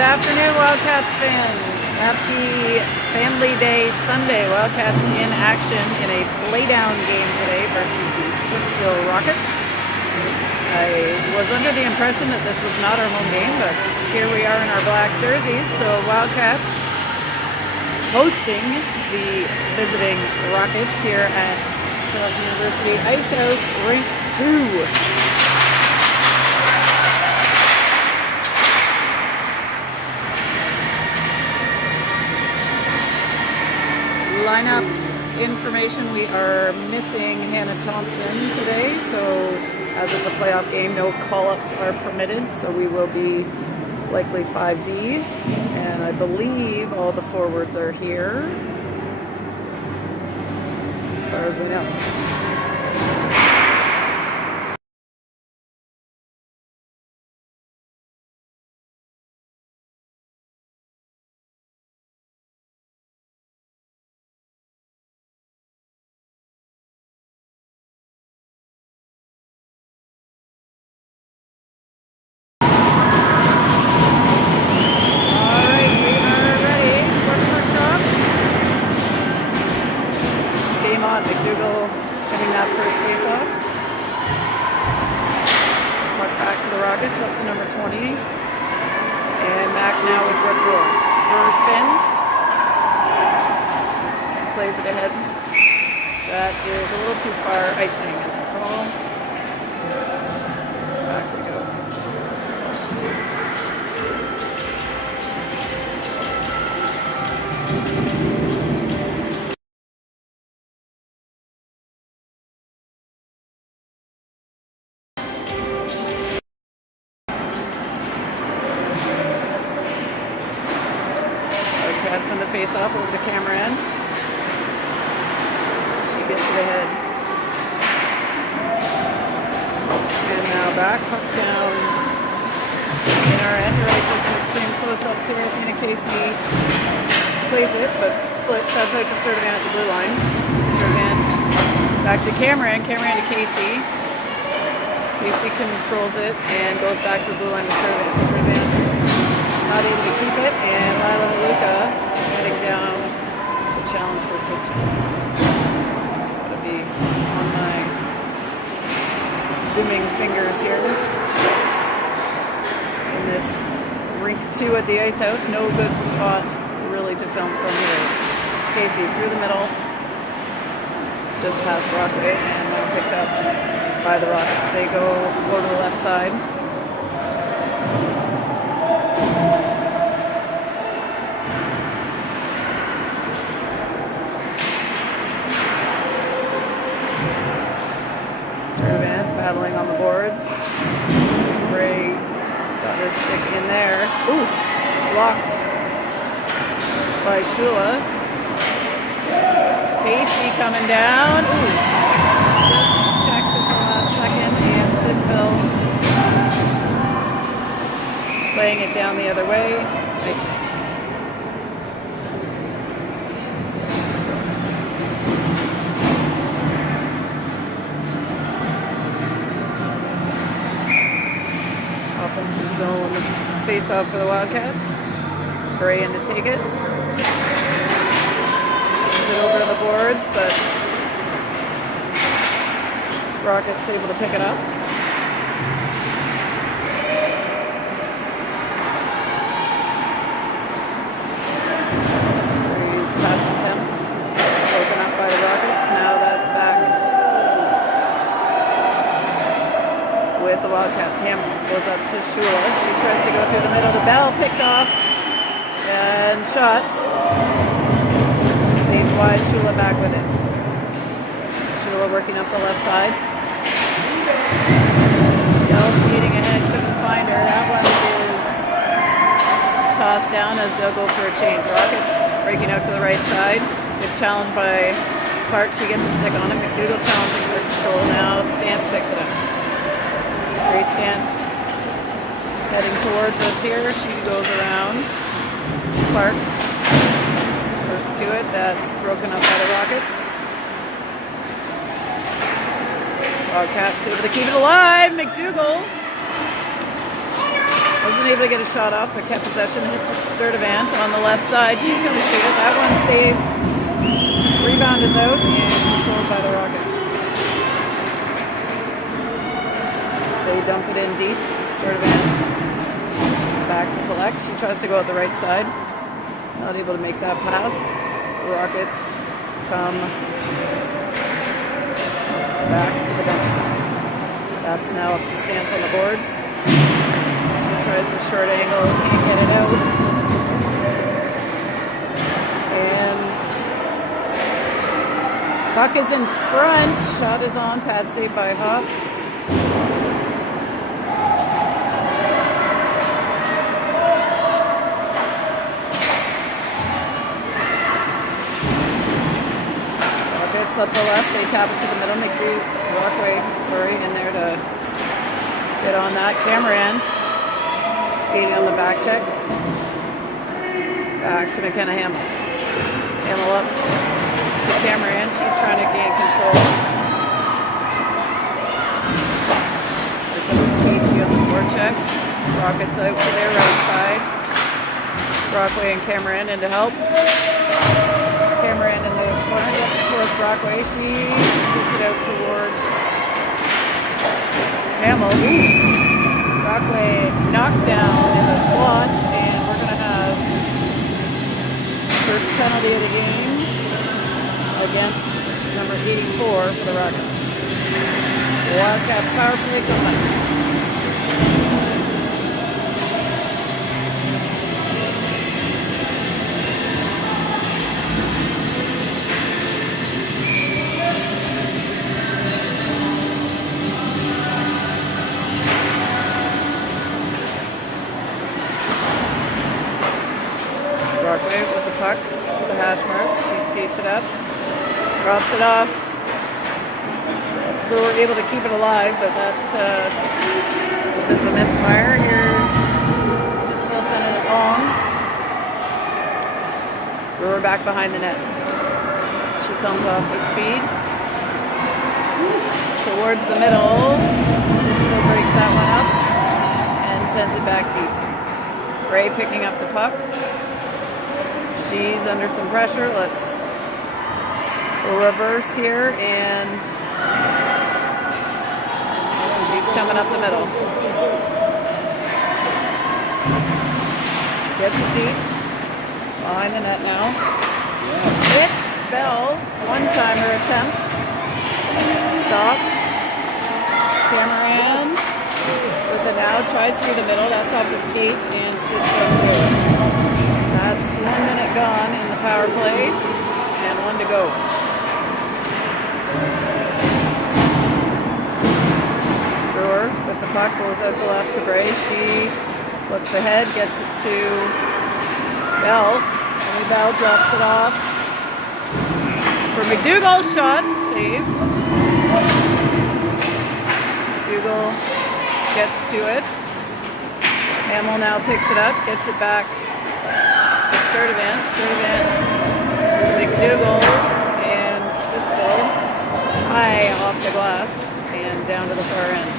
Good afternoon, Wildcats fans. Happy Family Day Sunday. Wildcats in action in a playdown game today versus the Stittsville Rockets. I was under the impression that this was not our home game, but here we are in our black jerseys. So Wildcats hosting the visiting Rockets here at University Ice House, Rink 2. Lineup information, we are missing Hannah Thompson today, so as it's a playoff game, no call-ups are permitted, so we will be likely 5D, and I believe all the forwards are here, as far as we know. Getting that first face-off. Puck back to the Rockets, up to number 20. And Mac now with Brooke Brewer. Brewer spins. Plays it ahead. That is a little too far. Icing is the call. Back we go. That's when the face-off over to Cameron. She gets it ahead. And now back, puck down in our end. Ready for some extreme close-ups here. Athena Casey plays it, but slips. That's out to Sturdivant at the blue line. Sturdivant back to Cameron. Cameron to Casey. Casey controls it and goes back to the blue line to Sturdivant. Sturdivant not able to keep it, and Lila Haluka heading down to challenge for Stittsville. Gotta be on my zooming fingers here. In this Rink 2 at the Ice House, no good spot really to film from here. Casey through the middle, just past Broadway, and now picked up by the Rockets. They go over to the left side. Sturdivant battling on the boards. Ray got her stick in there. Ooh, blocked by Shula. Casey coming down. Ooh, just checked at the last second, and Stittsville playing it down the other way. Icing. Offensive zone face-off for the Wildcats. Bray in to take it. Brings it over to the boards, but Rockets able to pick it up. Bray's pass attempt broken up by the Rockets. Now that's back with the Wildcats. Hammer goes up to Shula. She tries to go through the middle. The Bell picked off and shot. Saved wide. Shula back with it. Shula working up the left side. Bell speeding ahead. Couldn't find her. That one is tossed down as they'll go for a change. Rockets breaking out to the right side. Good challenge by Clark. She gets a stick on it. McDougall challenging for control now. Stance picks it up. Grace Stance heading towards us here. She goes around. Clark first to it. That's broken up by the Rockets. Wildcats able to keep it alive. McDougall Wasn't able to get a shot off, but kept possession. Hit to Sturdivant on the left side. She's going to shoot it. That one saved. Rebound is out and controlled by the Rockets. They dump it in deep. Sturdivant back to collect. She tries to go out the right side. Not able to make that pass. The Rockets come back to the bench side. That's now up to Stance on the boards. She tries the short angle, can't get it out. And puck is in front. Shot is on. Pad saved by Hops. Rockets up the left. They tap it to the middle. Rockway, in there to get on that. Cameron skating on the back check. Back to McKenna Hamill. Hamill up to Cameron. She's trying to gain control. Here comes Casey on the forecheck. Rockets out to their right side. Brockway and Cameron in to help. Cameron in the corner gets it towards Brockway. She gets it out towards Hamill. Brockway knocked down in the slot, and we're going to have first penalty of the game against number 84 for the Rockets. Wildcats power play coming up. Brockway with the puck, the hash mark. She skates it up, drops it off. We were able to keep it alive, but that's a bit of a misfire. Here's Stittsville sending it long. Brewer back behind the net. She comes off with speed towards the middle. Stittsville breaks that one up and sends it back deep. Bray picking up the puck. She's under some pressure. Let's reverse here, and she's coming up the middle. Gets it deep. Behind the net now. It's Bell. One-timer attempt. Stopped. Cameron with it now. Tries through the middle. That's off the skate, and Stittsville clears. That's 1 minute gone in the power play, and 1 to go. Brewer with the puck goes out the left to Bray. She looks ahead, gets it to Bell. And Bell drops it off for McDougall. Shot saved. McDougall gets to it. Hamill now picks it up, gets it back to Sturdivant to McDougall, and Stittsville high off the glass and down to the far end.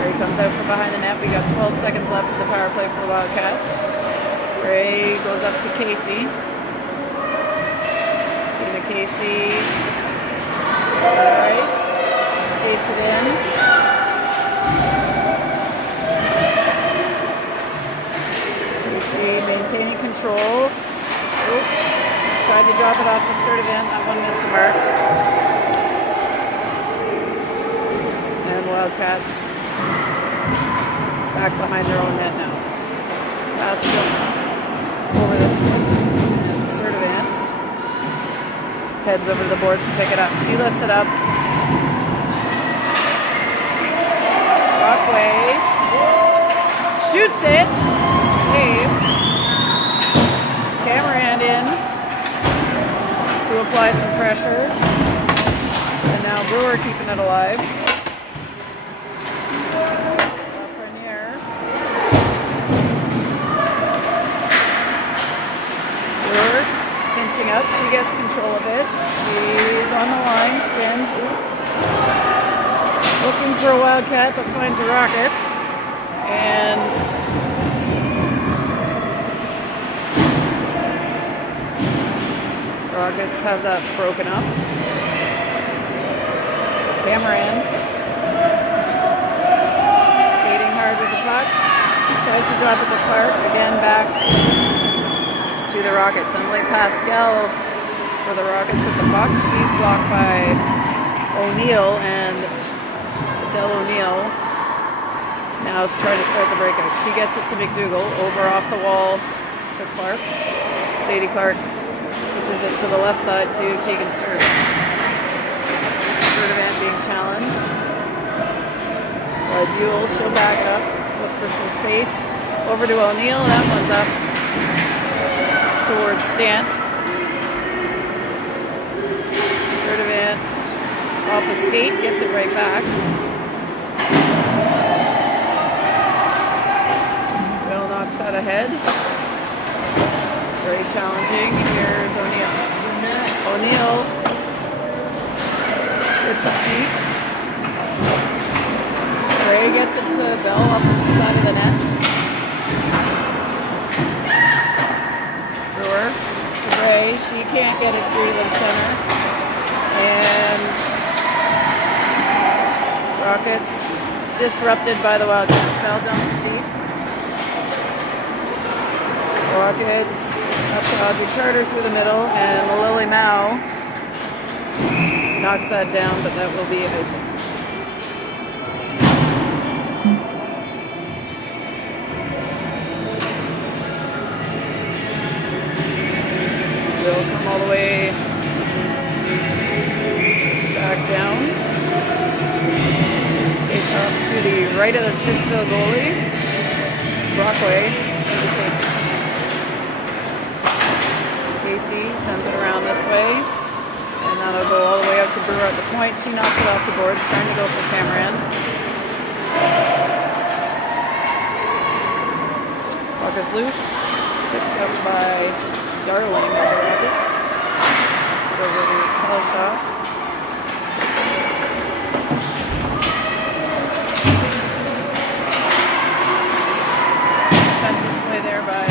Ray comes out from behind the net. We got 12 seconds left of the power play for the Wildcats. Ray goes up to Casey. Tina Casey skates it in. Maintaining control. Tried to drop it off to Sturdivant. That one missed the mark. And Wildcats back behind their own net now. Pass jumps over the stick. And Sturdivant heads over to the boards to pick it up. She lifts it up. Brockway shoots it. Saved. Cameron in to apply some pressure. And now Brewer keeping it alive. Lafreniere. Brewer pinching up. She gets control of it. She's on the line, spins. Ooh. Looking for a wildcat, but finds a rocket. And Rockets have that broken up. Cameron skating hard with the puck. Tries to drop it to Clark. Again back to the Rockets. Emily Pascal for the Rockets with the puck. She's blocked by O'Neill, and Adele O'Neill now is trying to start the breakout. She gets it to McDougall. Over off the wall to Clark. Sadie Clark switches it to the left side to Tegan Sturdivant. Sturdivant being challenged by Buell. She'll back it up, look for some space. Over to O'Neill. That one's up towards Stance. Sturdivant off a skate, gets it right back. Bill knocks that ahead. Very challenging. Here's O'Neill. O'Neill gets it deep. Gray gets it to Bell off the side of the net. Brewer to Gray. She can't get it through to the center. And Rockets disrupted by the Wildcats. Bell dumps it deep. Rockets up to Audrey Carter through the middle, and Lily Mao knocks that down, but that will be icing. Will come all the way back down. Face off to the right of the Stittsville goalie. Brockway to take. Casey sends it around this way, and that'll go all the way out to Brewer at the point. She knocks it off the boards, trying to go for Cameron. Puck is loose, picked up by Darling of the Rockets. Gets it over to Hellshaw. Defensive play there by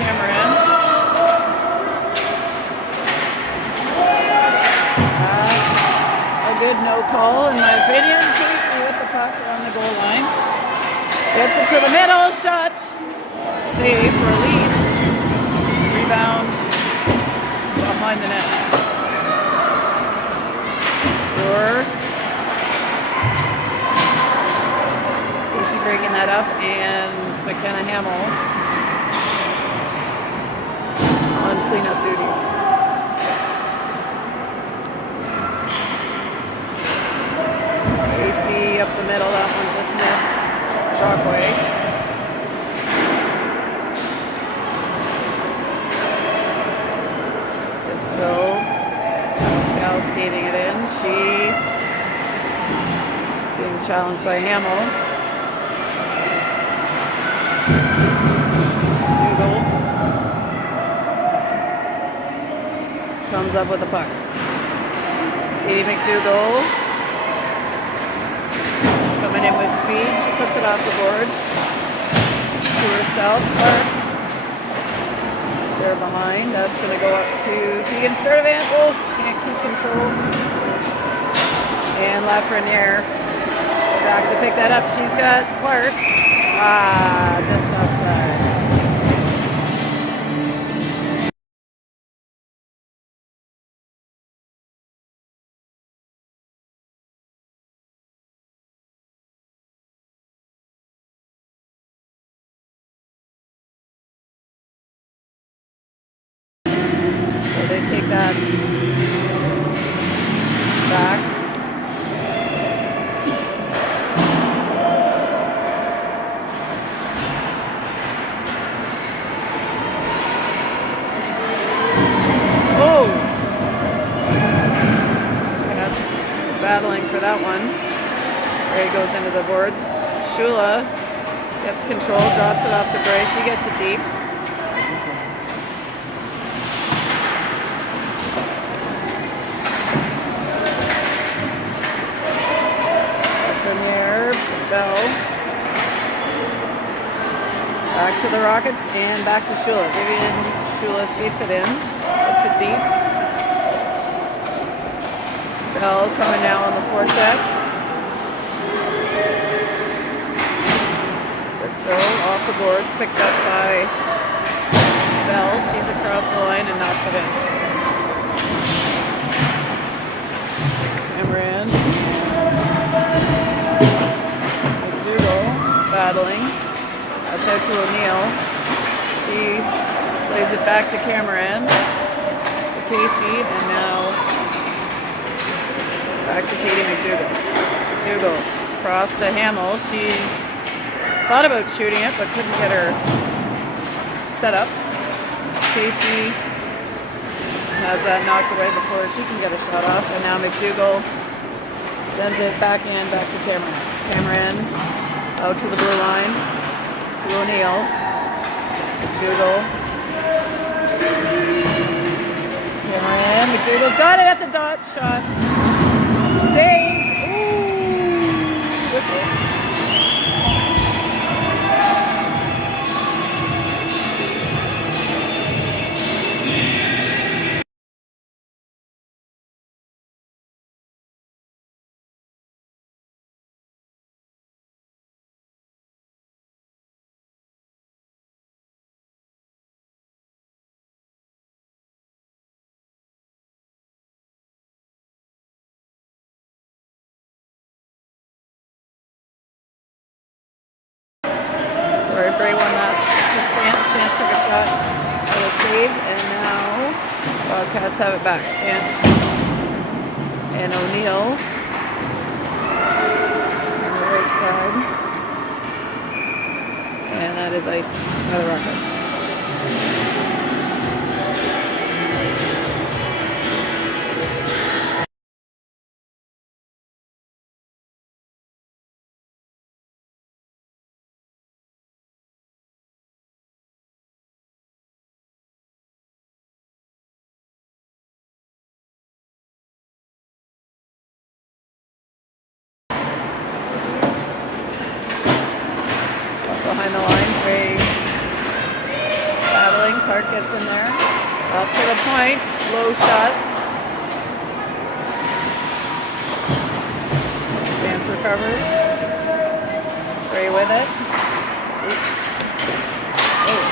Cameron. Good no call, in my opinion. Casey with the puck on the goal line. Gets it to the middle. Shot. Save. Released. Rebound. Behind the net. Brewer. Casey breaking that up, and McKenna Hamill on cleanup duty. AC up the middle, that one just missed. Brockway. Stittsville. Pascal skating it in. She is being challenged by Hamill. McDougall comes up with the puck. Katie McDougall coming in with speed. She puts it off the boards to herself. Clark there behind. That's going to go up to Tegan Sturdivant. Oh, can't keep control. And Lafreniere back to pick that up. She's got Clark. Just offside. They take that back. Oh! That's battling for that one. Ray goes into the boards. Shula gets control, drops it off to Bray. She gets it deep. the Rockets and back to Shula. Vivian Shula skates it in, puts it deep. Bell coming now on the forecheck. Stittsville off the boards, picked up by Bell. She's across the line and knocks it in. Cameron. McDougall battling. That's out to O'Neill. She plays it back to Cameron. To Casey, and now back to Katie McDougall. McDougall cross to Hamill. She thought about shooting it, but couldn't get her set up. Casey has that knocked away before she can get a shot off, and now McDougall sends it back to Cameron. Cameron out to the blue line to O'Neill. McDougall. Cameron. McDougall's got it at the dot. Shot. Save. Ooh. Whistle. Sorry, Bray won that to Stance. Stance took a shot that was saved, and now Wildcats have it back. Stance and O'Neill on the right side. And that is iced by the Rockets. Behind the line, Ray battling. Clark gets in there. Up to the point. Low shot. Stance recovers. Ray with it. Oh.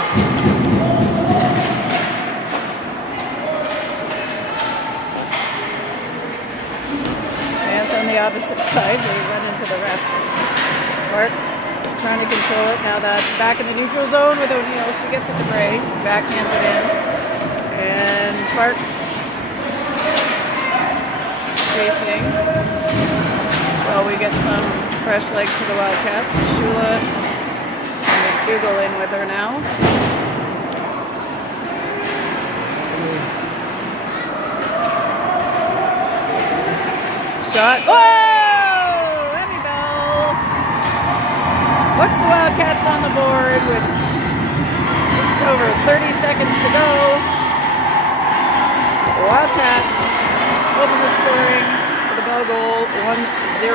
Stance on the opposite side. They run into the ref. Clark trying to control it. Now that's back in the neutral zone with O'Neill. She gets it to Bray. Backhands it in. And Clark chasing. Well, we get some fresh legs for the Wildcats. Shula and McDougall in with her now. Shot. Oh! Puts the Wildcats on the board with just over 30 seconds to go. Wildcats open the scoring for the Bell goal, 1-0.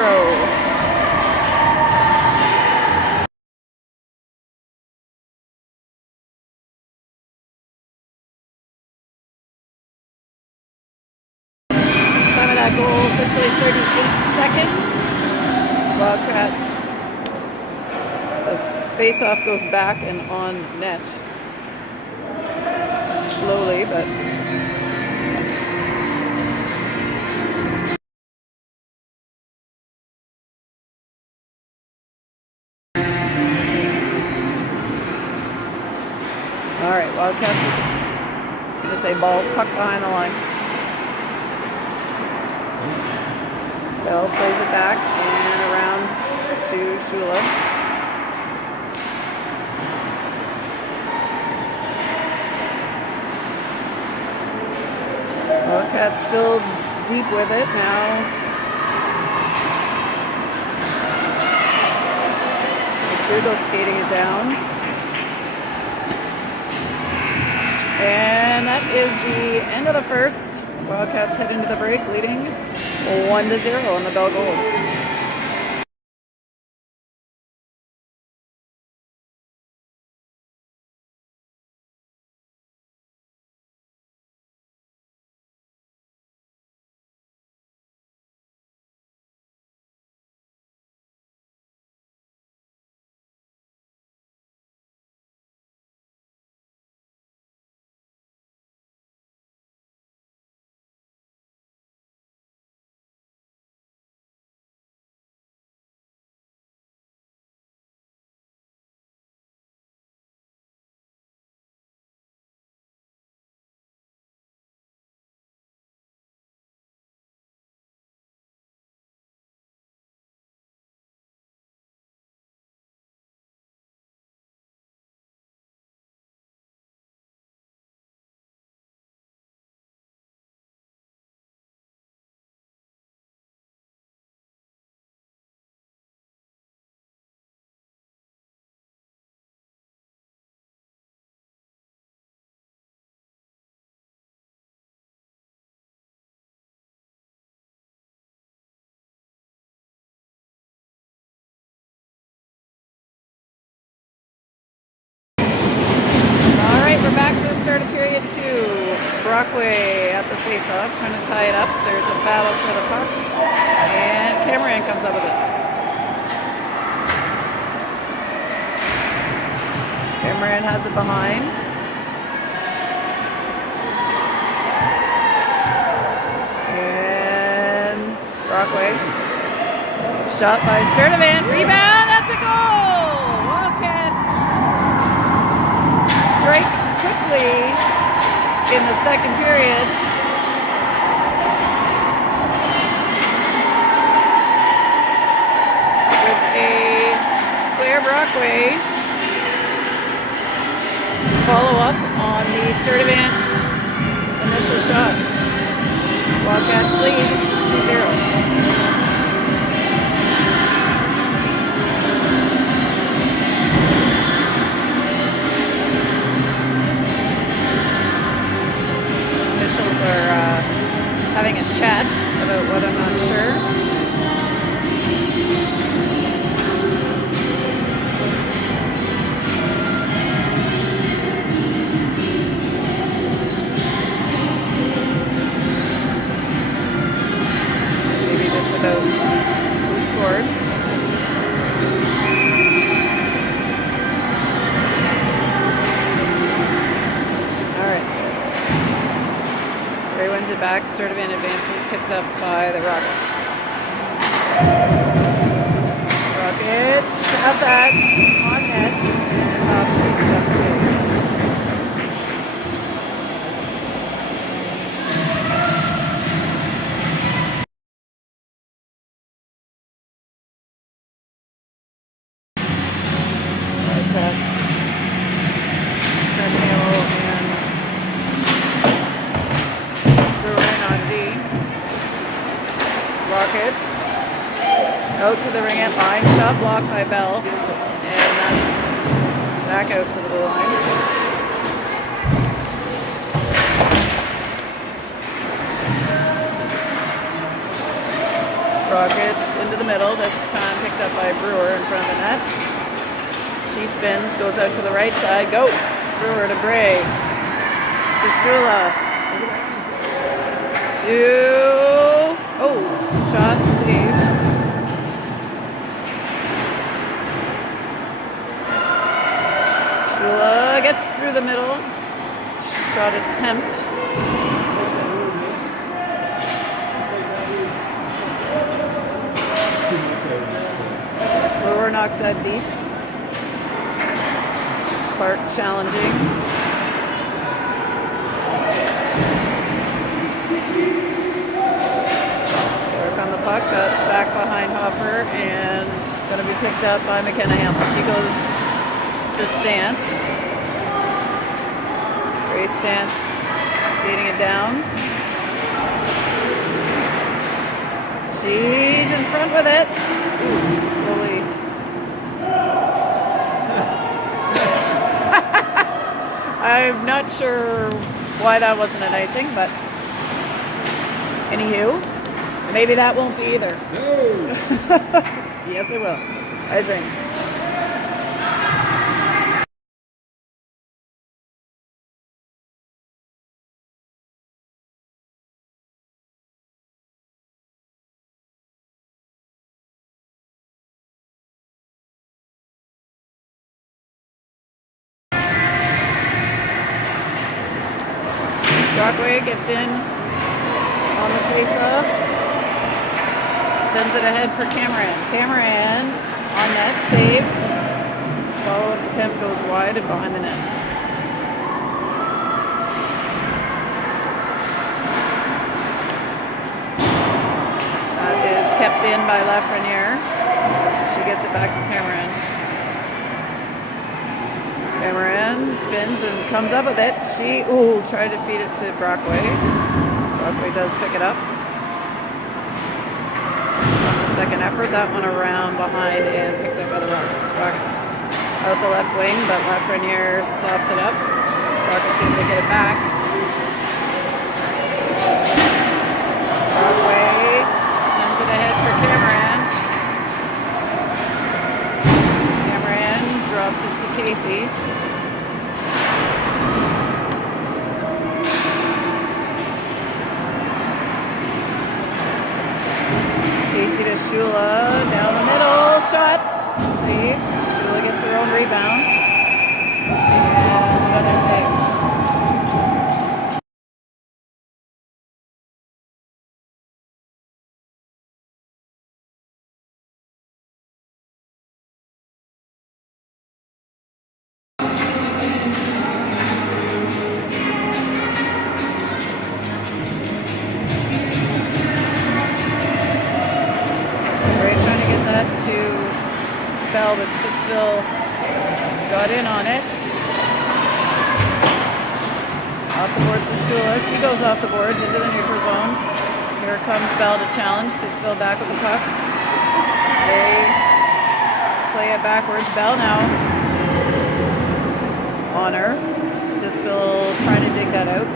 Time of that goal, officially 38 seconds. Wildcats. The face-off goes back and on net. Slowly, but all right, Wildcats with I was going to say ball, puck behind the line. Bell plays it back and around to Shula. Wildcats still deep with it now. McDougall skating it down. And that is the end of the first. Wildcats head into the break leading 1-0 on the Bell goal. face-off, trying to tie it up. There's a battle for the puck, and Cameron comes up with it. Cameron has it behind. And Brockway. Shot by Sturdivant. Rebound. That's a goal. Wildcats strike quickly in the second period. With a Claire Brockway follow-up on the Sturdivant initial shot. Wildcats lead 2-0. Officials are having a chat about what I'm not sure. About who scored. Alright. Ray wins it back. Sturdivant advances, picked up by the Rockets. Rockets have that on net. And Hobbs got the save. Rockets out to the ring-out line, shot blocked by Bell, and that's back out to the blue line. Rockets into the middle, this time picked up by Brewer in front of the net. She spins, goes out to the right side, go! Brewer to Bray, to Strula, shot saved. Shula gets through the middle. Shot attempt. Brewer knocks that deep. Clark challenging. On the puck, that's back behind Hopper and going to be picked up by McKenna Hamill. She goes to Stance. Grace Stance skating it down. She's in front with it. Really. I'm not sure why that wasn't an icing, but anywho. Maybe that won't be either. No. Yes, it will. Icing. Brockway gets in on the face-off. Sends it ahead for Cameron. Cameron on net, saved. Follow-up attempt goes wide and behind the net. That is kept in by Lafreniere. She gets it back to Cameron. Cameron spins and comes up with it. She, tried to feed it to Brockway. Brockway does pick it up. Second effort, that one around behind and picked up by the Rockets. Rockets out the left wing, but Lafreniere stops it up. Rockets able to get it back. Brockway sends it ahead for Cameron. Cameron drops it to Casey. Casey to Shula, down the middle, shot, saved. Shula gets her own rebound, and another save. To Bell, but Stittsville got in on it. Off the boards to Shula. She goes off the boards into the neutral zone. Here comes Bell to challenge. Stittsville back with the puck. They play it backwards. Bell now on her. Stittsville trying to dig that out.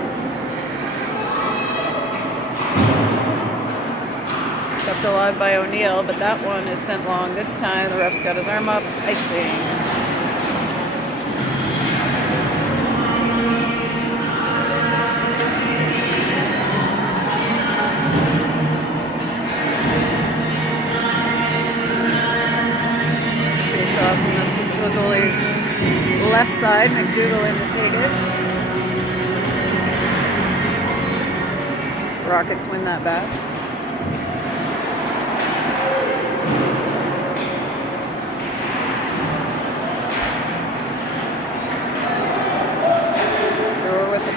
Kept alive by O'Neill, but that one is sent long this time. The ref's got his arm up. Icing. Face off from the Stittsville goalie's left side. McDougall in to take it. Rockets win that back.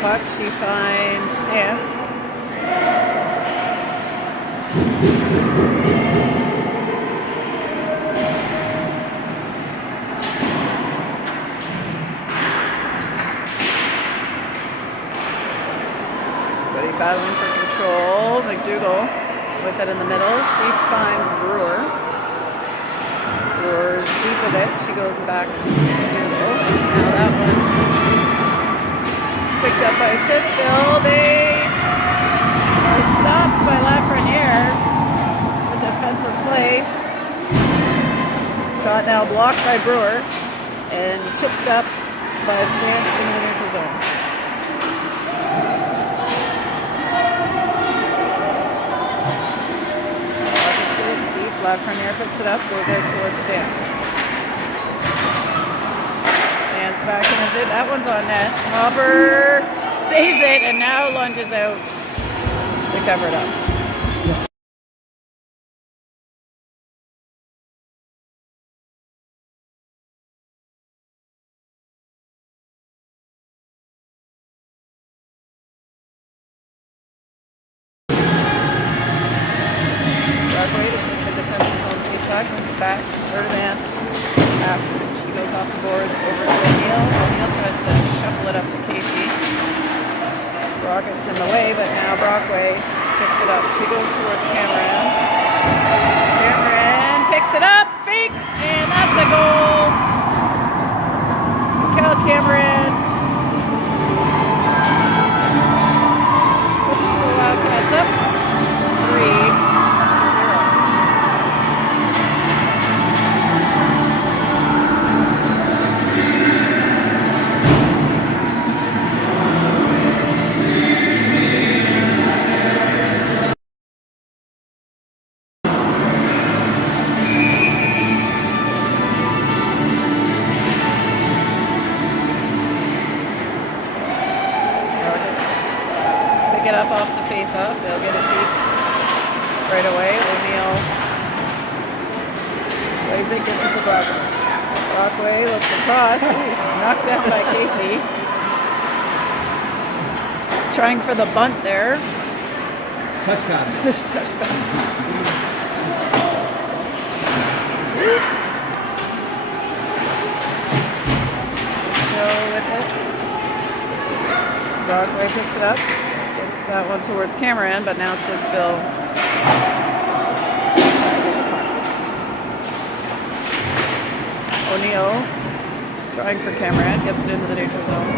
Puck, she finds Stance. Buddy battling for control. McDougall with it in the middle. She finds Brewer. Brewer's deep with it. She goes back to McDougall. Now that one picked up by Stittsville. They are stopped by Lafreniere with defensive play. Shot now blocked by Brewer and chipped up by Stance in the neutral zone. Rockets get it deep. Lafreniere picks it up, goes out towards Stance. Backhands it. That one's on net. Hopper saves it and now lunges out to cover it up. Brockway to take the defensive zone face back, runs it back, third advance. After she goes off the boards over to O'Neill. O'Neill tries to shuffle it up to Casey. Rockets in the way, but now Brockway picks it up. She goes towards Cameron. Cameron picks it up, fakes, and that's a goal. Cal Cameron puts the Wildcats up 3-0. Get up off the face-off. They'll get it deep right away. O'Neill plays it, gets it to Brockway. Brockway looks across. Knocked down by Casey. Trying for the bunt there. Touch pass. Touch pass. Stittsville with it. Brockway picks it up. That one towards Cameron, but now Stittsville. O'Neill trying for Cameron, gets it into the neutral zone.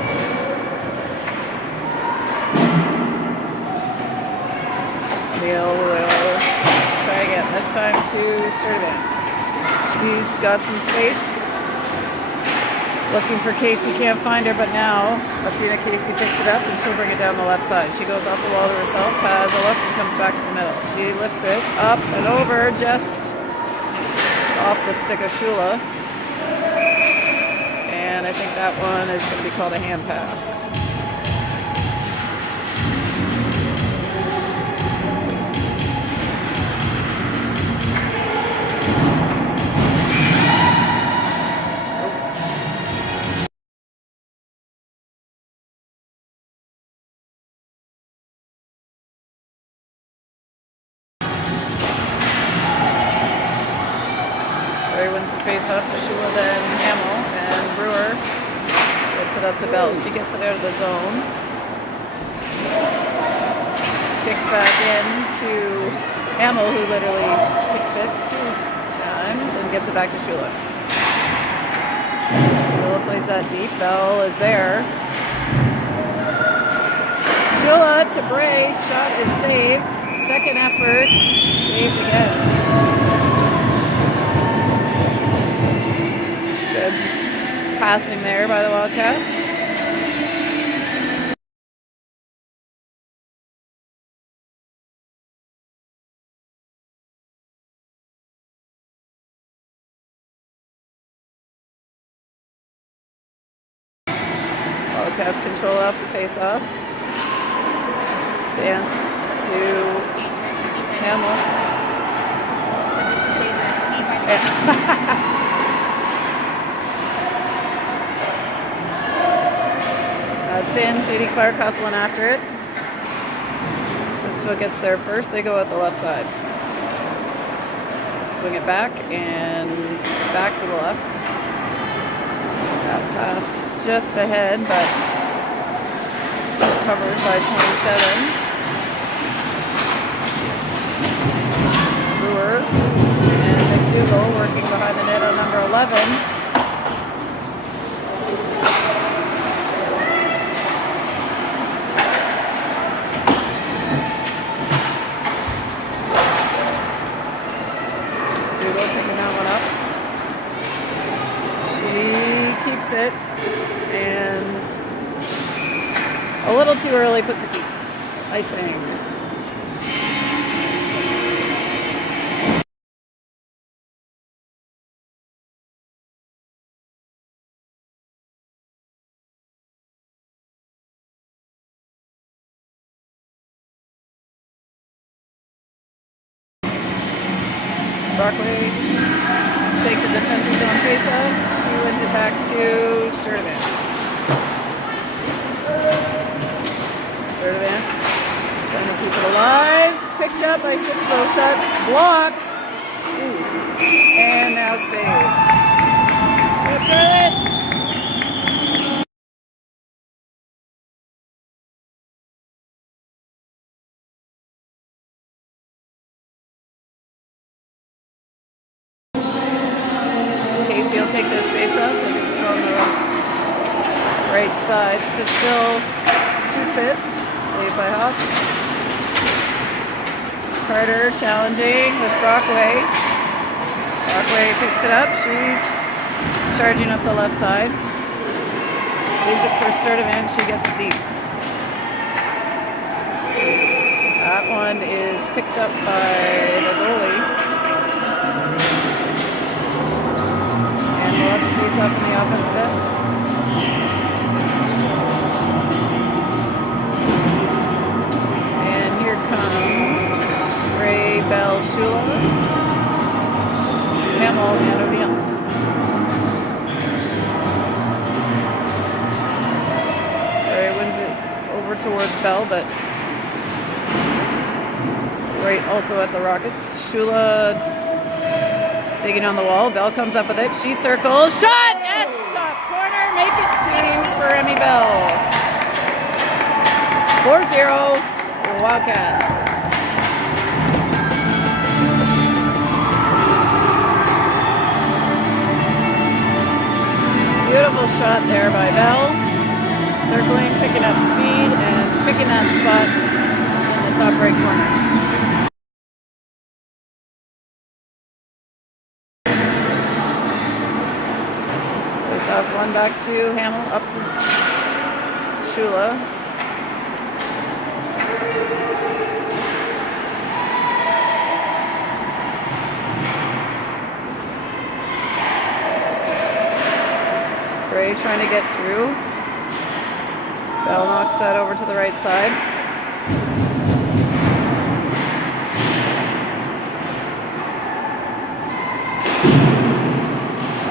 O'Neill will try again, this time to Sturdivant. She's got some space. Looking for Casey, can't find her, but now Athena Casey picks it up and she'll bring it down the left side. She goes off the wall to herself, has a look, and comes back to the middle. She lifts it up and over, just off the stick of Shula. And I think that one is going to be called a hand pass. Wins the face off to Shula, then Hamill, and Brewer gets it up to Bell. She gets it out of the zone. Kicked back in to Hamill, who literally kicks it 2 times and gets it back to Shula. Shula plays that deep. Bell is there. Shula to Bray. Shot is saved. Second effort. Saved again. Good passing there by the Wildcats. Wildcats control off the face-off. Stance to Hamill. So this is dangerous. Yeah. That's in. Sadie Clark hustling after it. Stittsville gets there first. They go out the left side. Swing it back and back to the left. That pass just ahead, but covered by 27. Brewer and McDougall working behind the net on number 11. Keeps it, and a little too early, puts it deep. Icing. Brockway take the defensive zone face-off. She wins it back to Sturdivant. Sturdivant trying to keep it alive. Picked up by Stittsville. Shot blocked. Ooh. And now saved. Yep, Charlotte. Casey will take this face off as it's on the right side. Stittsville shoots it. Saved by Hawks. Carter challenging with Brockway. Brockway picks it up. She's charging up the left side. Leaves it for Sturdivant. She gets it deep. That one is picked up by the goalie. We'll have to face off in the offensive end. And here come Gray, Bell, Shula, Hamill, and O'Neill. Gray wins it over towards Bell, but right also at the Rockets. Shula digging on the wall. Bell comes up with it. She circles. Shot! That's top corner. Make it 2 for Emmy Bell. 4-0 for Wildcats. Beautiful shot there by Bell. Circling, picking up speed, and picking that spot in the top right corner. Off one back to Hamill, up to Shula. Bray trying to get through. Bell knocks that over to the right side.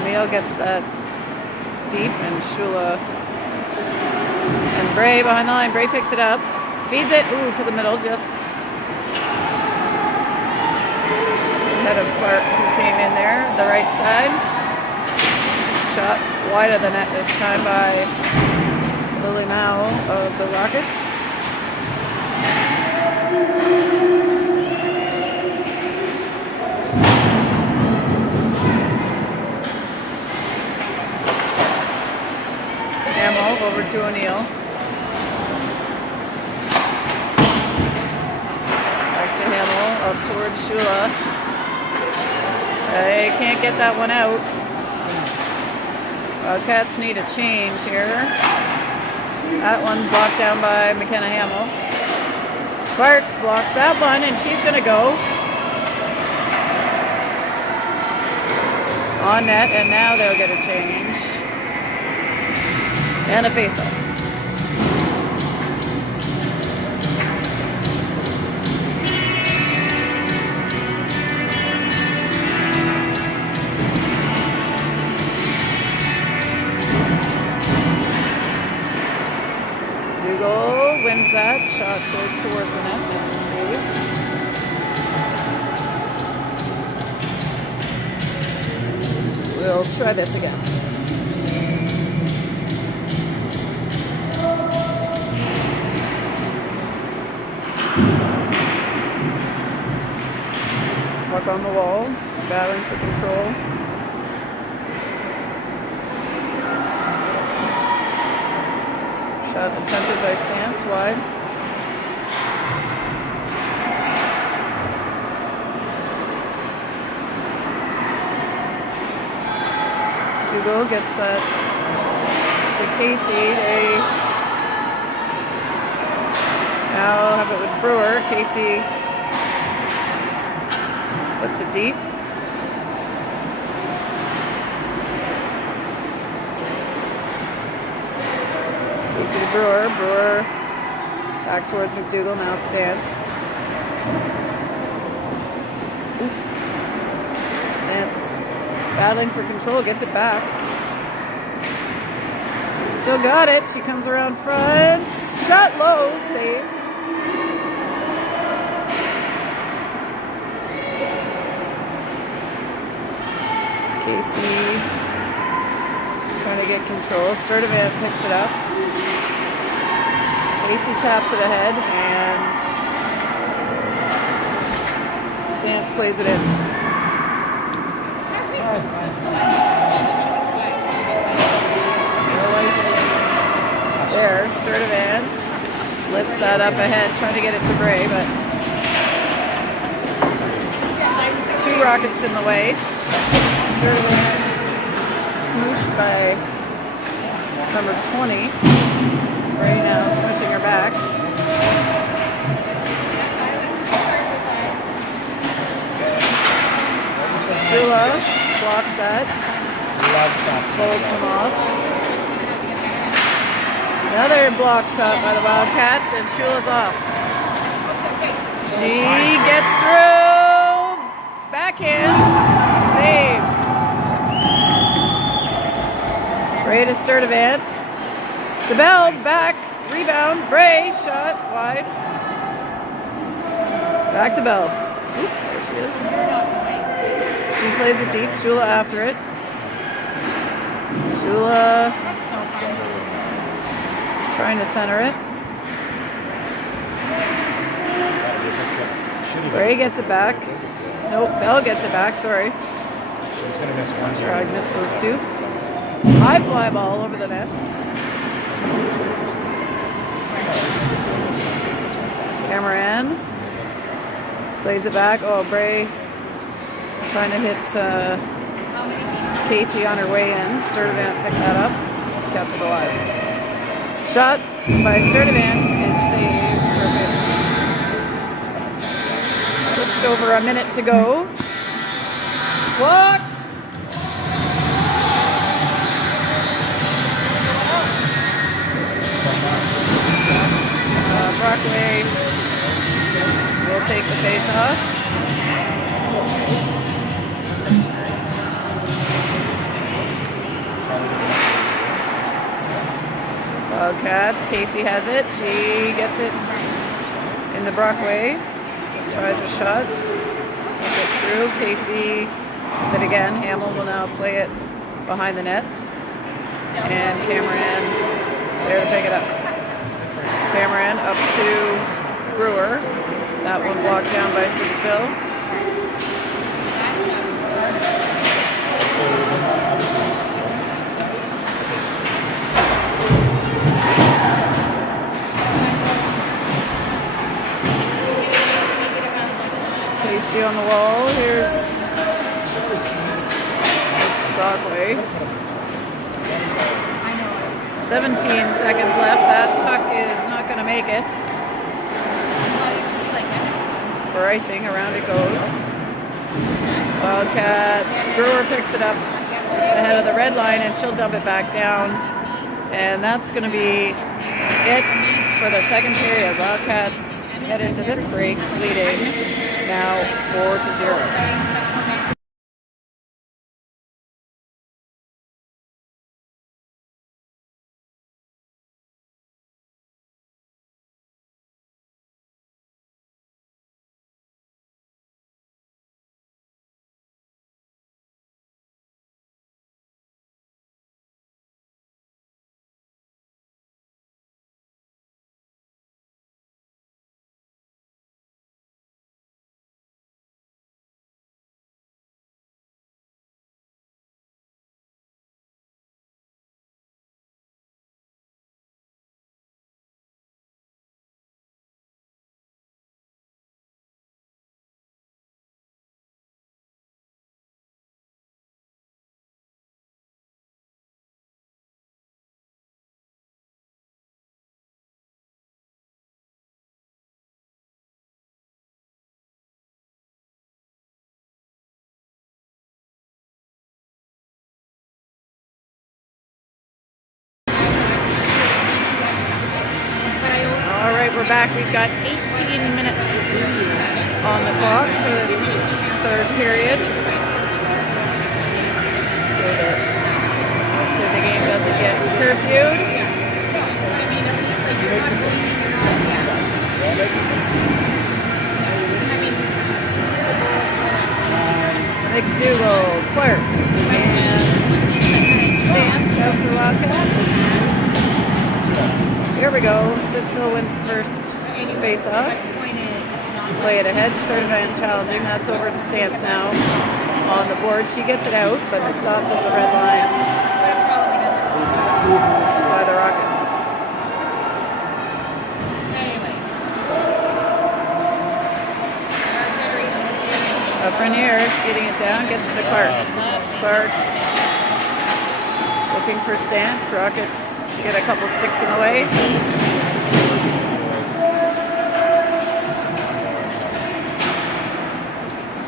Emil gets that deep, and Shula and Bray behind the line. Bray picks it up, feeds it, ooh, to the middle, just ahead of Clark, who came in there, the right side. Shot wide of the net this time by Lily Mao of the Rockets. Hamill over to O'Neill. Back to Hamill, up towards Shula. They can't get that one out. Cats need a change here. That one blocked down by McKenna Hamill. Clark blocks that one, and she's going to go on net, and now they'll get a change. And a face-off. Dougal wins that. Shot goes towards the net and saved. We'll try this again. Puck on the wall, battling for control. Shot attempted by Stance, wide. Dougal gets that to Casey. They now have it with Brewer. Casey puts it deep. Casey to Brewer. Brewer back towards McDougal. Now Stance. Stance battling for control. Gets it back. She's still got it. She comes around front. Shot low. Saved. Casey trying to get control. Sturdivant picks it up. Casey taps it ahead, and Stance plays it in. There, Sturdivant lifts that up ahead, trying to get it to Bray, but two Rockets in the way. Sturdivant smooshed by number 20. Right now, smooshing her back. Shula blocks that. Folds him off. Another block shot by the Wildcats, and Shula's off. She gets through. Backhand. Save. Bray to Sturdivant. To Bell, back, rebound, Bray, shot, wide. Back to Bell. Oop, there she is. She plays it deep, Shula after it. Shula trying to center it. Bray gets it back. Nope, Bell gets it back, sorry. I'm sure I missed those two. High fly ball over the net. Cameron plays it back. Oh, Bray trying to hit Casey on her way in. Sturdivant picked that up. kept it alive. Shot by Sturdivant is saved for a face-off. Just over a minute to go. Block! Brockway will take the face-off. Wildcats, Casey has it. She gets it in the Brockway. Tries a shot. Can't get through. Casey with it again. Hamill will now play it behind the net. And Cameron there to pick it up. Cameron up to Brewer. That one blocked down by Stittsville. Casey on the wall. Here's Brockway. 17 seconds left. That puck is not going to make it. For icing, around it goes. Wildcats. Brewer picks it up just ahead of the red line, and she'll dump it back down. And that's going to be it for the second period. Wildcats head into this break leading now 4-0. We're back. We've got 18 minutes on the clock for this third period. So that hopefully the game doesn't get curfewed. McDougall, Clark, and Stance out for Wildcats. Here we go. Stittsville wins the first face-off. Play it ahead. Sturdivant challenging. That's over to Stance now on the board. She gets it out, but stopped at the red line by the Rockets. Frenier skating it down, gets it to Clark. Clark looking for Stance. Rockets get a couple sticks in the way.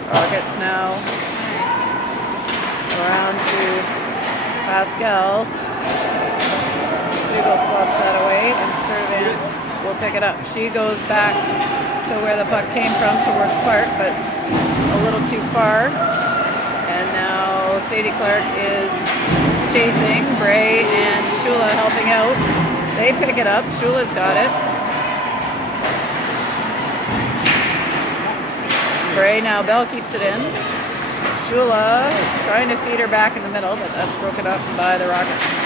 Rockets now around to Pascal. Dougal swats that away, and Sturdivant will pick it up. She goes back to where the puck came from, towards Clark, but a little too far. And now Sadie Clark is chasing. Bray and Shula helping out. They pick it up. Shula's got it. Bray, now Bell keeps it in. Shula trying to feed her back in the middle, but that's broken up by the Rockets.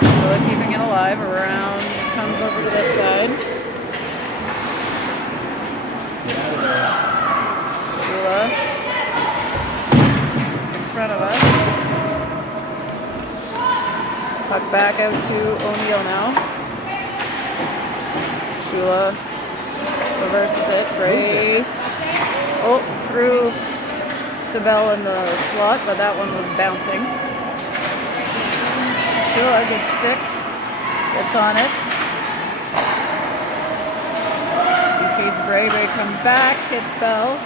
Shula keeping it alive. Around, comes over to this side. Shula in front of us. Puck back out to O'Neill now. Shula reverses it. Bray. Oh, through to Bell in the slot, but that one was bouncing. Sheila gets stick, gets on it. She feeds Bray. Bray comes back, hits Belle.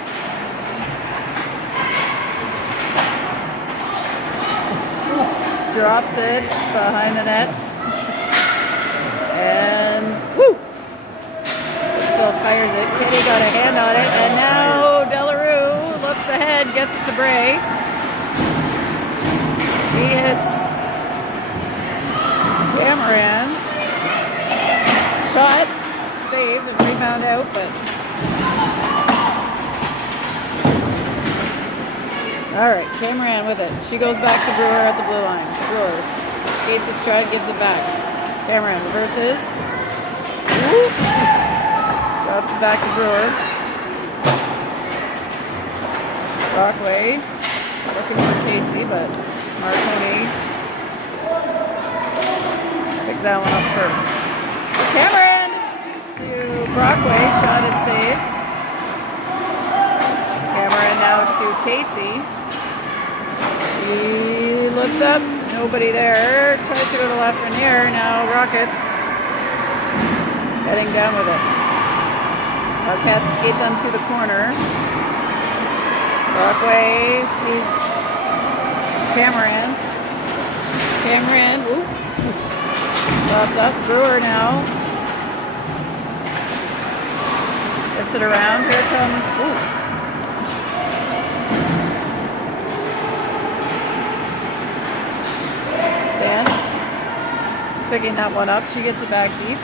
Drops it behind the net. And woo! Stittsville fires it. Kitty got a hand on it. And now Delarue looks ahead, gets it to Bray. She hits Cameron's shot, saved and rebound out, but all right, Cameron with it. She goes back to Brewer at the blue line. Brewer skates a stride, gives it back. Cameron reverses. Woo. Drops it back to Brewer. Brockway looking for Casey, but Marconi picked that one up first. Cameron to Brockway. Shot is saved. Cameron now to Casey. She looks up. Nobody there. Tries to go to Lafreniere. Now Rockets heading down with it. Wildcats skate them to the corner. Brockway feeds Cameron. Cameron, ooh, stopped up. Brewer now. Gets it around. Here comes, ooh. Stance. Picking that one up. She gets it back deep.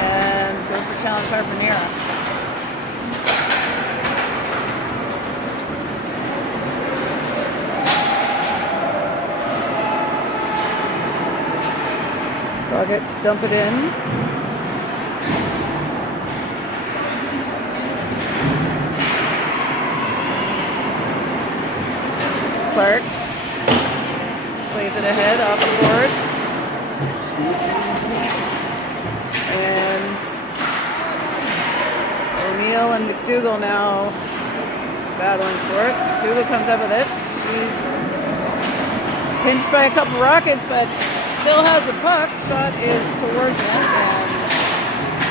And goes to challenge Harponiera. Rockets dump it in. Clark plays it ahead off the boards. And O'Neill and McDougall now battling for it. McDougall comes up with it. She's pinched by a couple Rockets, but still has the puck. Shot is towards it and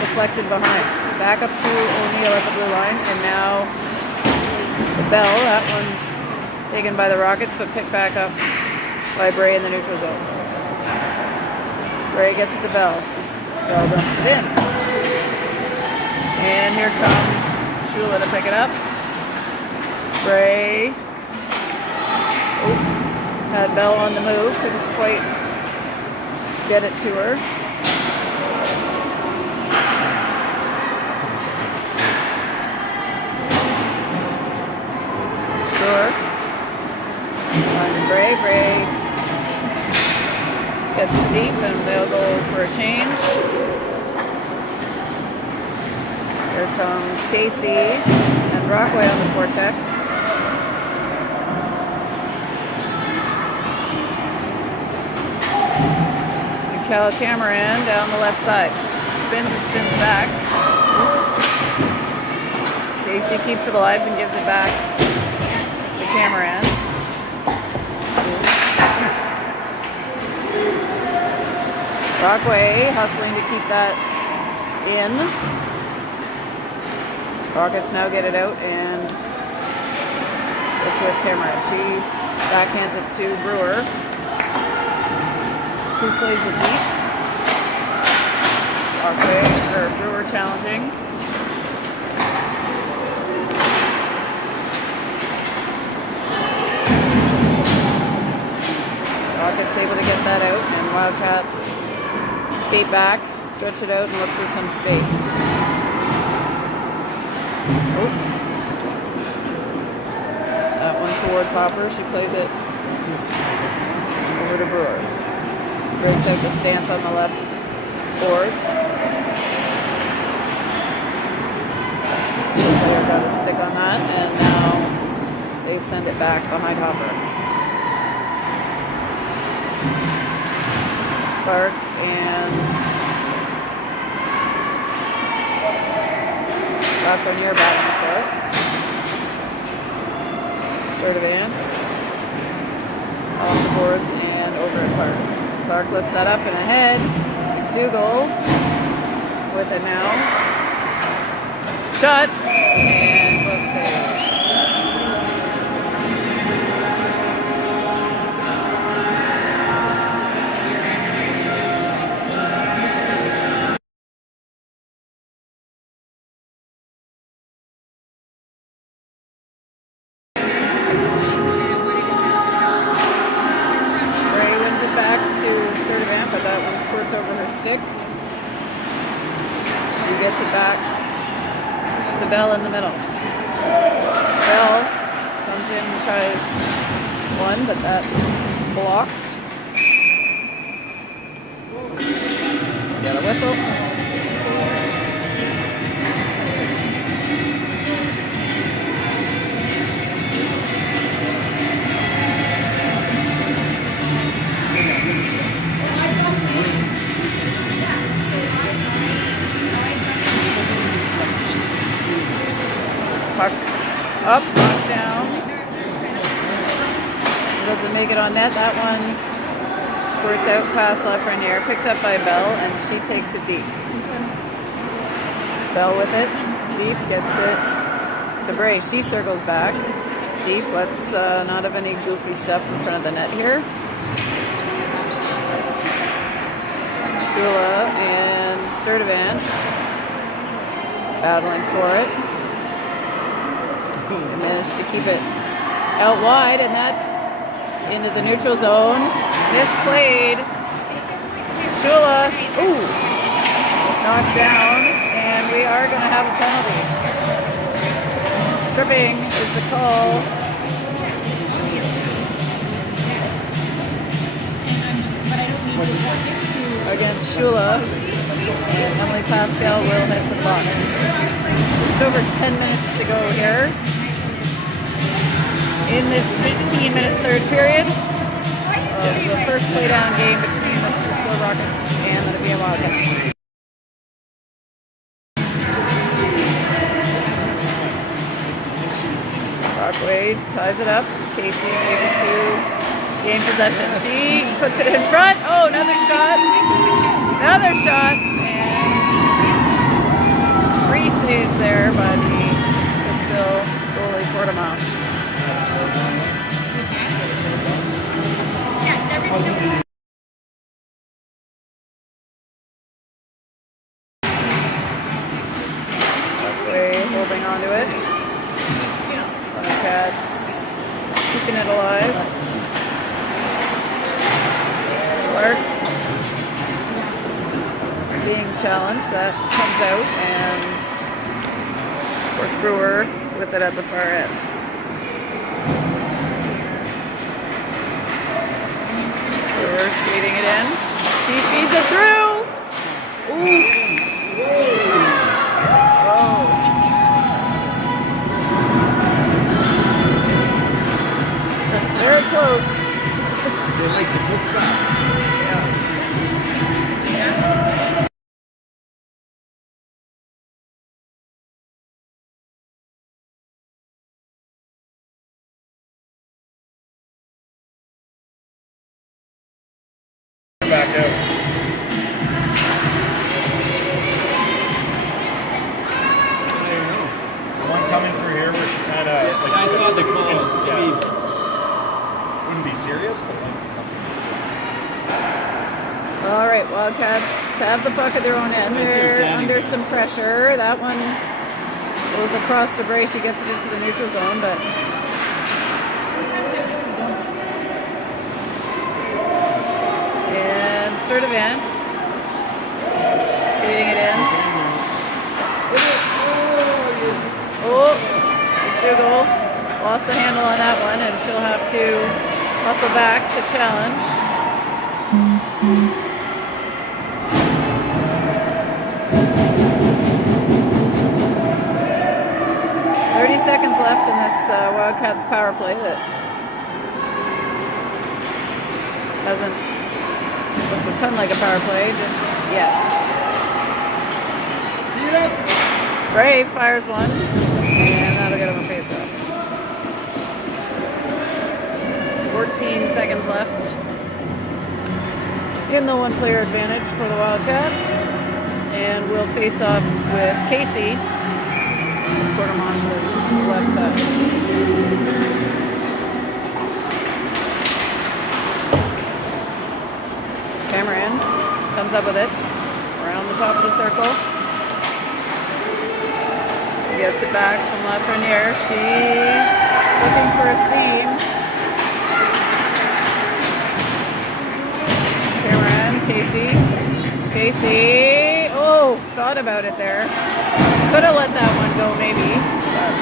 deflected behind. Back up to O'Neill at the blue line, and now to Bell. That one's taken by the Rockets, but picked back up by Bray in the neutral zone. Bray gets it to Bell. Bell dumps it in. And here comes Shula to pick it up. Bray. Oh, had Bell on the move. Couldn't quite get it to her. Brewer finds Bray. Bray gets it deep, and they'll go for a change. Here comes Casey and Brockway on the forecheck. Cal Cameron down the left side. Spins and spins back. Casey keeps it alive and gives it back to Cameron. Brockway hustling to keep that in. Rockets now get it out, and it's with Cameron. She backhands it to Brewer, who plays it deep. Brockway, or Brewer challenging. Rockets able to get that out, and Wildcats skate back, stretch it out, and look for some space. Oh. That one towards Hopper. She plays it over to Brewer. Breaks out to Stance on the left boards. So the player got a stick on that, and now they send it back behind Hopper. Clark and Lafreniere battling for it. Sturdivant off the boards, and over at Clark. Clark lifts that up and ahead. McDougal with it now. Shot. And glove save. Back to Sturdivant, but that one squirts over her stick. She gets it back to Bell in the middle. Bell comes in and tries one, but that's blocked. Got a whistle. Puck up, puck down. Doesn't make it on net. That one squirts out past Lafreniere, picked up by Bell, and she takes it deep. Bell with it, deep, gets it to Bray. She circles back, deep. Let's not have any goofy stuff in front of the net here. Shula and Sturdivant battling for it. They managed to keep it out wide, and that's into the neutral zone. Misplayed. Shula, ooh, knocked down, and we are going to have a penalty. Tripping is the call. Against Shula, and Emily Pascal will head to the box. Just over 10 minutes to go here in this 18-minute third period of the first playdown game between the Stittsville Rockets and the Nepean Wildcats. Brockway ties it up. Casey's able to gain possession. She puts it in front. Oh, another shot. Another shot. And 3 saves there by the Stittsville goalie Portamount. Brockway holding on to it. Cats keeping it alive. Clark being challenged. That comes out, and Brewer with it at the far end. Brewer skating it in. She feeds it through. Ooh. Oh. Very close. They like to push back. Yeah. Back out. One coming through here where she kind of like I saw the call. wouldn't be serious, but it might be something. All right, Wildcats have the puck at their own end. They're under some pressure. That one goes across to Bray. She gets it into the neutral zone, but and Sturdivant skating it in. Oh, McDougal lost the handle on that one, and she'll have to hustle back to challenge. 30 seconds left in this Wildcats power play that hasn't looked a ton like a power play just yet. Bray fires one, and that'll get him a face-off. 14 seconds left. in the one-player advantage for the Wildcats, and we'll face off with Casey, Quartermache's left side. Cameron comes up with it around the top of the circle. Gets it back from Lafreniere. She's looking for a seam. Casey, oh, thought about it there. Could have let that one go maybe, but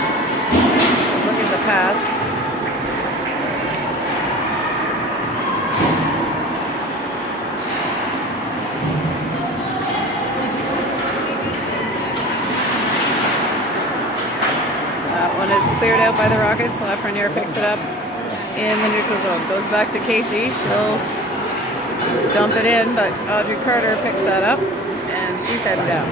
was looking to pass. That one is cleared out by the Rockets. Lafreniere picks it up in the neutral zone. Goes back to Casey. She'll dump it in, but Audrey Carter picks that up, and she's heading down.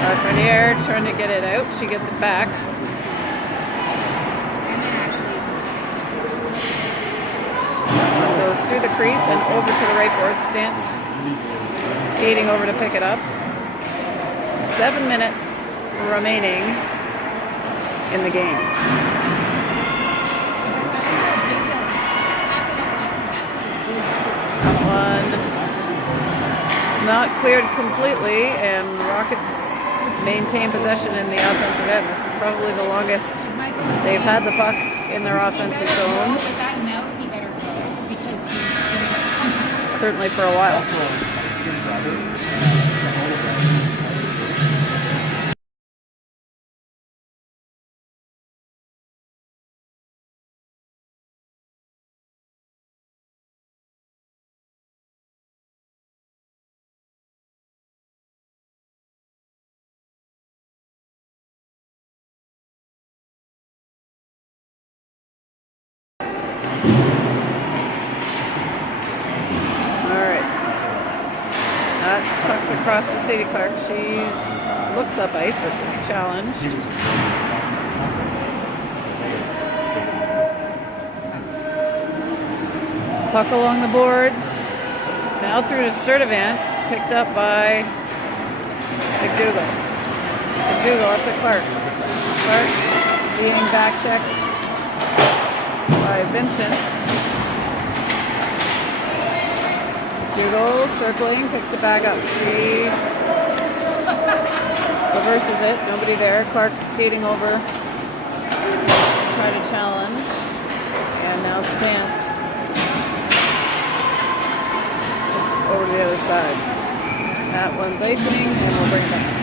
Lafreniere trying to get it out. She gets it back. Goes through the crease and over to the right board. Stance skating over to pick it up. 7 minutes remaining in the game. One not cleared completely, and Rockets maintain possession in the offensive end. This is probably the longest they've had the puck in their offensive zone. Certainly for a while. Pucks across the Sadie Clark. She looks up ice, but is challenged. Puck along the boards. Now through to Sturdivant. Picked up by McDougall. McDougall up to Clark. Clark being back checked by Vincent. Dougal circling, picks it back up. She reverses it. Nobody there. Clark skating over to try to challenge. And now Stance over to the other side. That one's icing, and we'll bring it back.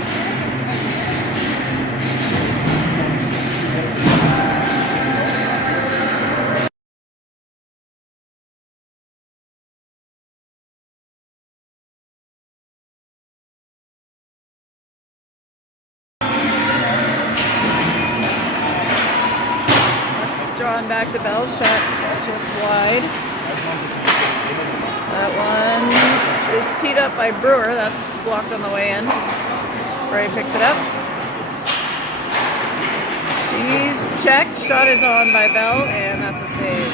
Drawn back to Bell, shot just wide. That one is teed up by Brewer. That's blocked on the way in. Bray picks it up. She's checked. Shot is on by Bell, and that's a save.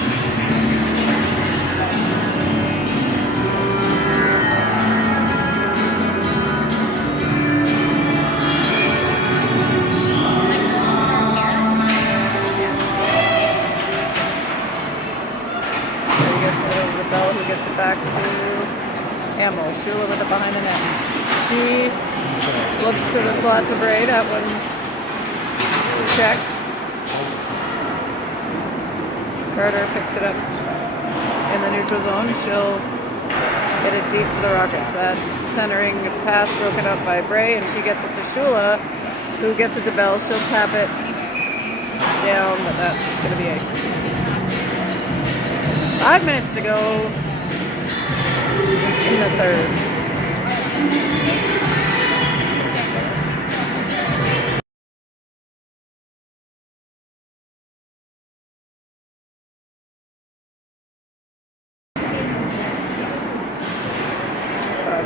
Who gets it back to Hamill. Shula with it behind the net. She looks to the slot to Bray. That one's checked. Carter picks it up in the neutral zone. She'll get it deep for the Rockets. That centering pass broken up by Bray, and she gets it to Shula, who gets it to Bell. She'll tap it down, but that's going to be icing. 5 minutes to go in the third.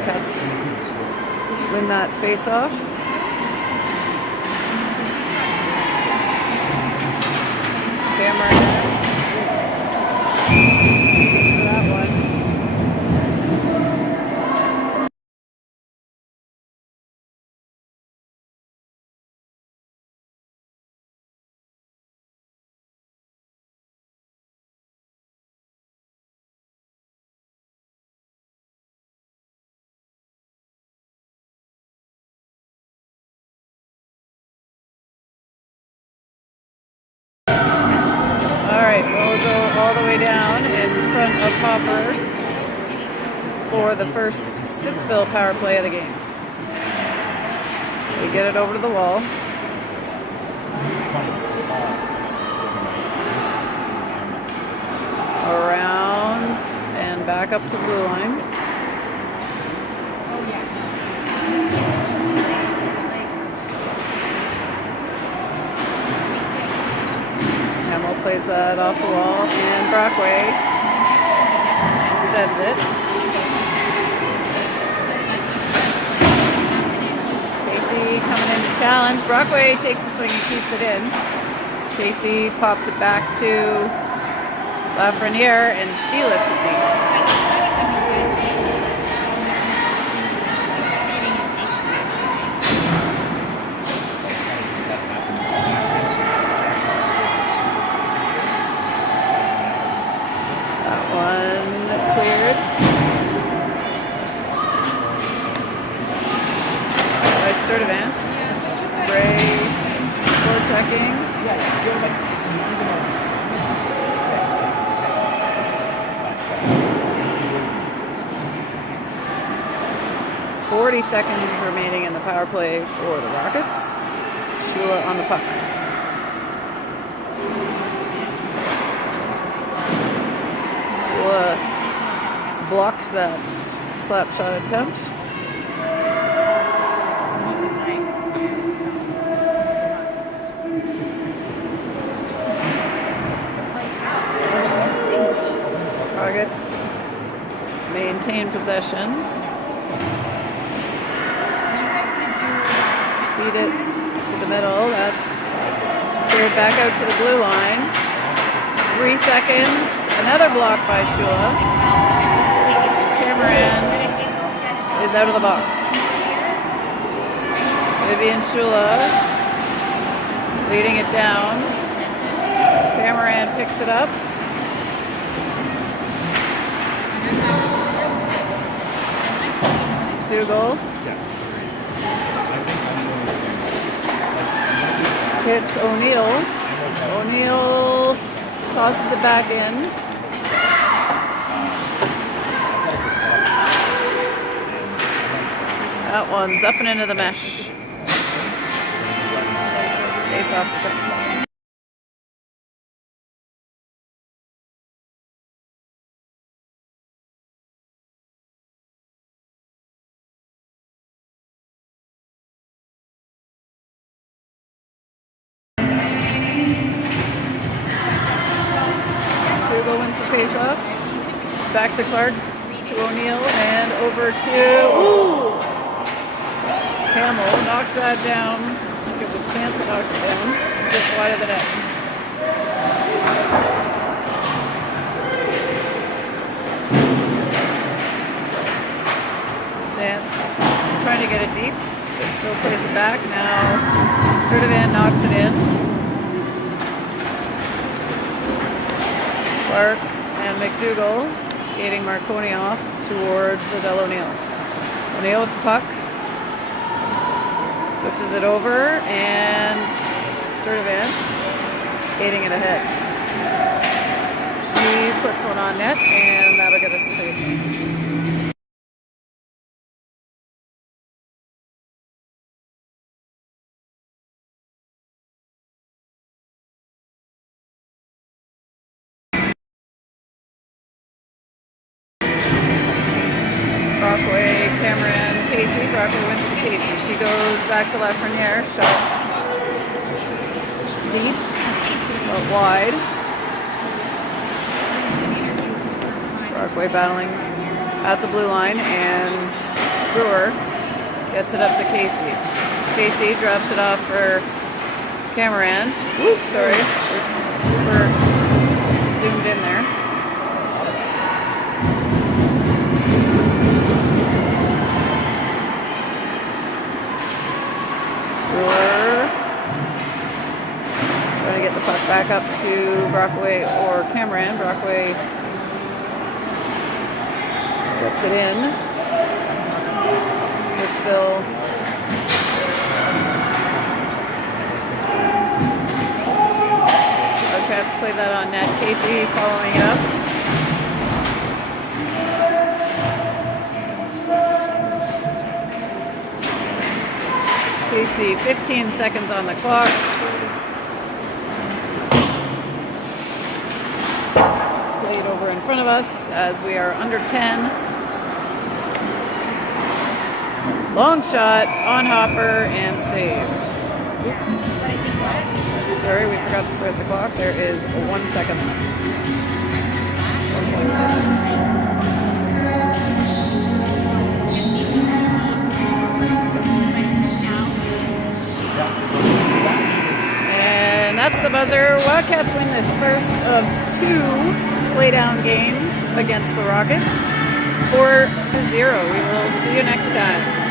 Cats win that face-off. Cameron that one. Alright, we'll go all the way down in front of Hopper for the first Stittsville power play of the game. We get it over to the wall. Around and back up to the blue line. Hamill plays that off the wall, and Brockway sends it. Casey coming in to challenge. Brockway takes a swing and keeps it in. Casey pops it back to Lafreniere, and she lifts it deep. That one cleared. By Sturdivant. Ray forechecking. 40 seconds remaining in the power play for the Rockets. Shula on the puck. Shula blocks that slap shot attempt. Rockets maintain possession. Feed it to the middle. That's cleared back out to the blue line. 3 seconds. Another block by Shula. Cameron is out of the box. Vivian Shula leading it down. Cameron picks it up. Dougal. Hits O'Neill. O'Neill tosses it back in. That one's up and into the mesh. Face off to the wins the face-off. It's back to Clark, to O'Neill, and over to Hamill. Knocks that down. Give the stance that knocked it down. Just wide of the net. Stance trying to get it deep. Stittsville plays it back. Now Sturdivant knocks it in. Clark and McDougall skating Marconi off towards Adele O'Neill. O'Neill with the puck. Switches it over, and Sturdivant skating it ahead. She puts one on net, and that'll get us a face-off. Brockway, Cameron, Casey. Brockway wins it to Casey. She goes back to Lafreniere. Shot deep, but wide. Brockway battling at the blue line, and Brewer gets it up to Casey. Casey drops it off for Cameron. Whoop, sorry. We're super zoomed in there. get the puck back up to Brockway or Cameron. Brockway gets it in. Stittsville. Our Cats play that on net. Casey following it up. Casey, 15 seconds on the clock. Played over in front of us as we are under 10. Long shot on Hopper and saved. Oops. Sorry, we forgot to start the clock. There is 1 second left. 1.5. And that's the buzzer. Wildcats win this first of 2 playdown games against the Rockets. 4-0. We will see you next time.